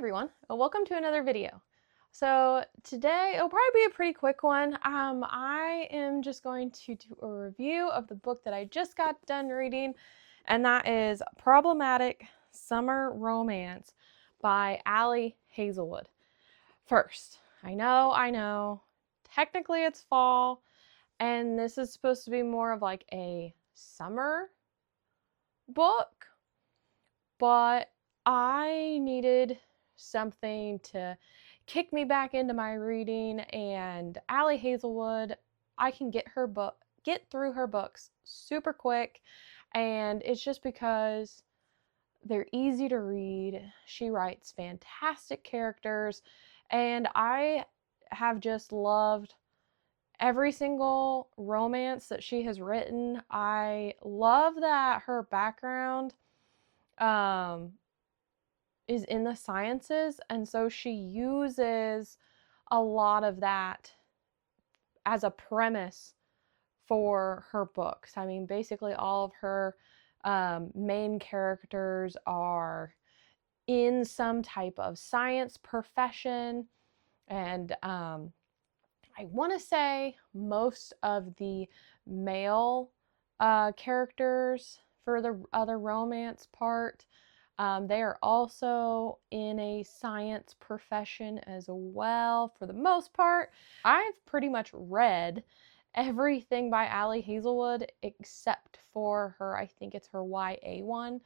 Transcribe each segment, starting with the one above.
everyone, and welcome to another video. So today it'll probably be a pretty quick one. I am just going to do a review of the book that I just got done reading, and that is Problematic Summer Romance by Ali Hazelwood. First, I know, technically it's fall, and this is supposed to be more of like a summer book, but I needed something to kick me back into my reading, and Ali Hazelwood, I can get through her books super quick, and it's just because they're easy to read. She writes fantastic characters, and I have just loved every single romance that she has written. I love that her background um is in the sciences, and so she uses a lot of that as a premise for her books. I mean, basically all of her main characters are in some type of science profession, and I want to say most of the male characters for the other romance part, they are also in a science profession as well for the most part. I've pretty much read everything by Ali Hazelwood except for her, I think it's her YA one.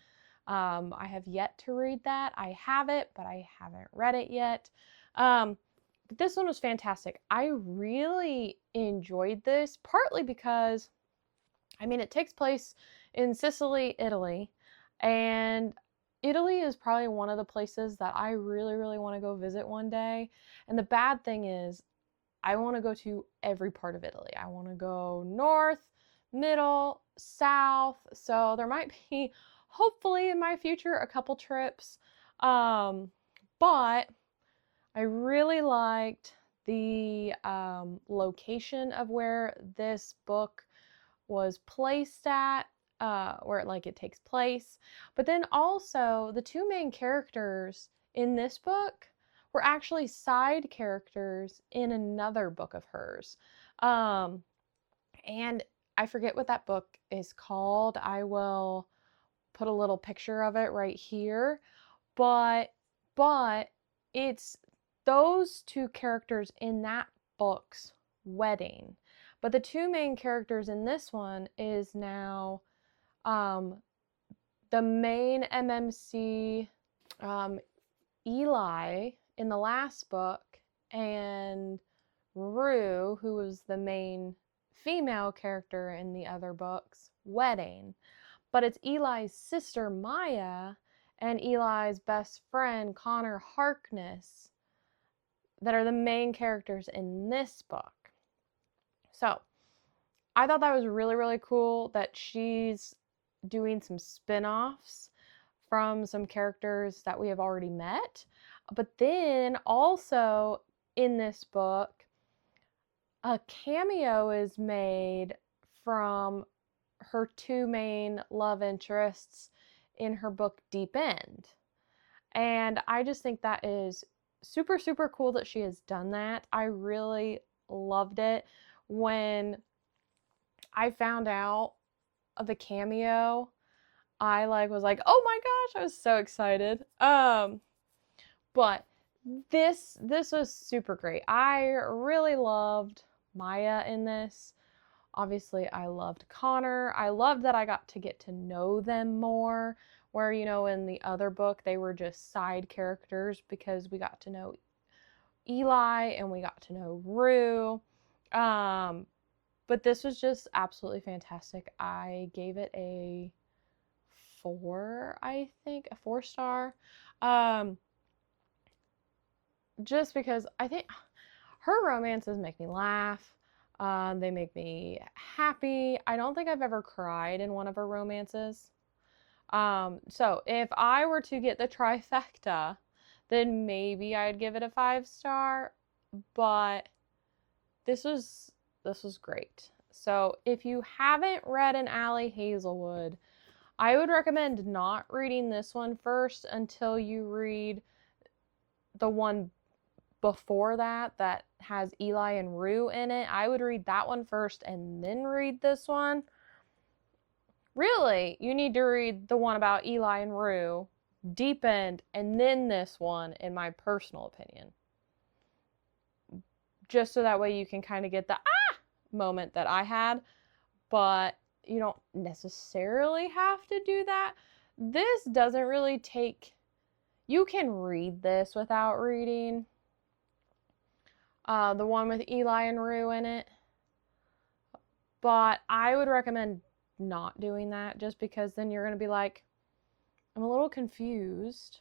I have yet to read that. I have it, but I haven't read it yet. But this one was fantastic. I really enjoyed this, partly because, I mean, it takes place in Sicily, Italy, and Italy is probably one of the places that I really, really want to go visit one day. And the bad thing is, I want to go to every part of Italy. I want to go north, middle, south. So there might be, hopefully in my future, a couple trips. But I really liked the location of where this book was placed at, where it takes place. But then also the two main characters in this book were actually side characters in another book of hers. Um, and I forget what that book is called. I will put a little picture of it right here. But it's those two characters in that book's wedding. But the two main characters in this one is now um, the main MMC, Eli in the last book, and Rue, who was the main female character in the other books, wedding. But it's Eli's sister Maya and Eli's best friend Connor Harkness that are the main characters in this book. So I thought that was really, really cool that she's doing some spin-offs from some characters that we have already met. But then also in this book, a cameo is made from her two main love interests in her book Deep End. And I just think that is super, super cool that she has done that. I really loved it when I found out of the cameo. I was like, oh my gosh, I was so excited. But this was super great. I really loved Maya in this. Obviously, I loved Connor. I loved that I got to get to know them more, where, in the other book, they were just side characters because we got to know Eli and we got to know Rue. But this was just absolutely fantastic. I gave it a 4, I think, a 4-star. Just because I think her romances make me laugh. They make me happy. I don't think I've ever cried in one of her romances. So if I were to get the trifecta, then maybe I'd give it a 5-star. But this was great. So if you haven't read an Ali Hazelwood, I would recommend not reading this one first until you read the one before that has Eli and Rue in it. I would read that one first and then read this one. Really, you need to read the one about Eli and Rue, Deep End, and then this one, in my personal opinion. Just so that way you can kind of get the moment that I had, but you don't necessarily have to do that. This doesn't really take, you can read this without reading the one with Eli and Rue in it, but I would recommend not doing that, just because then you're going to be like, I'm a little confused,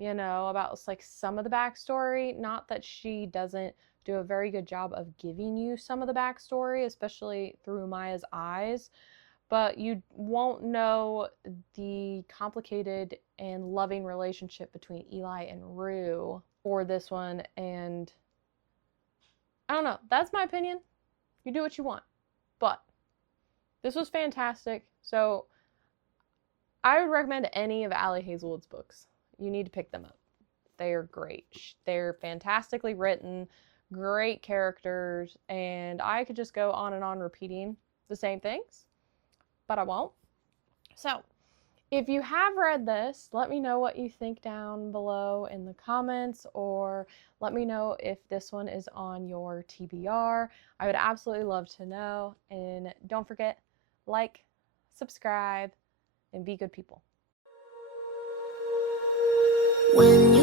about like some of the backstory. Not that she doesn't do a very good job of giving you some of the backstory, especially through Maya's eyes, but you won't know the complicated and loving relationship between Eli and Rue or this one. And I don't know, that's my opinion. You do what you want, but this was fantastic. So I would recommend any of Ali Hazelwood's books. You need to pick them up. They are great. They're fantastically written, great characters, and I could just go on and on repeating the same things, but I won't. So, if you have read this, let me know what you think down below in the comments, or let me know if this one is on your TBR. I would absolutely love to know. And don't forget, like, subscribe, and be good people. When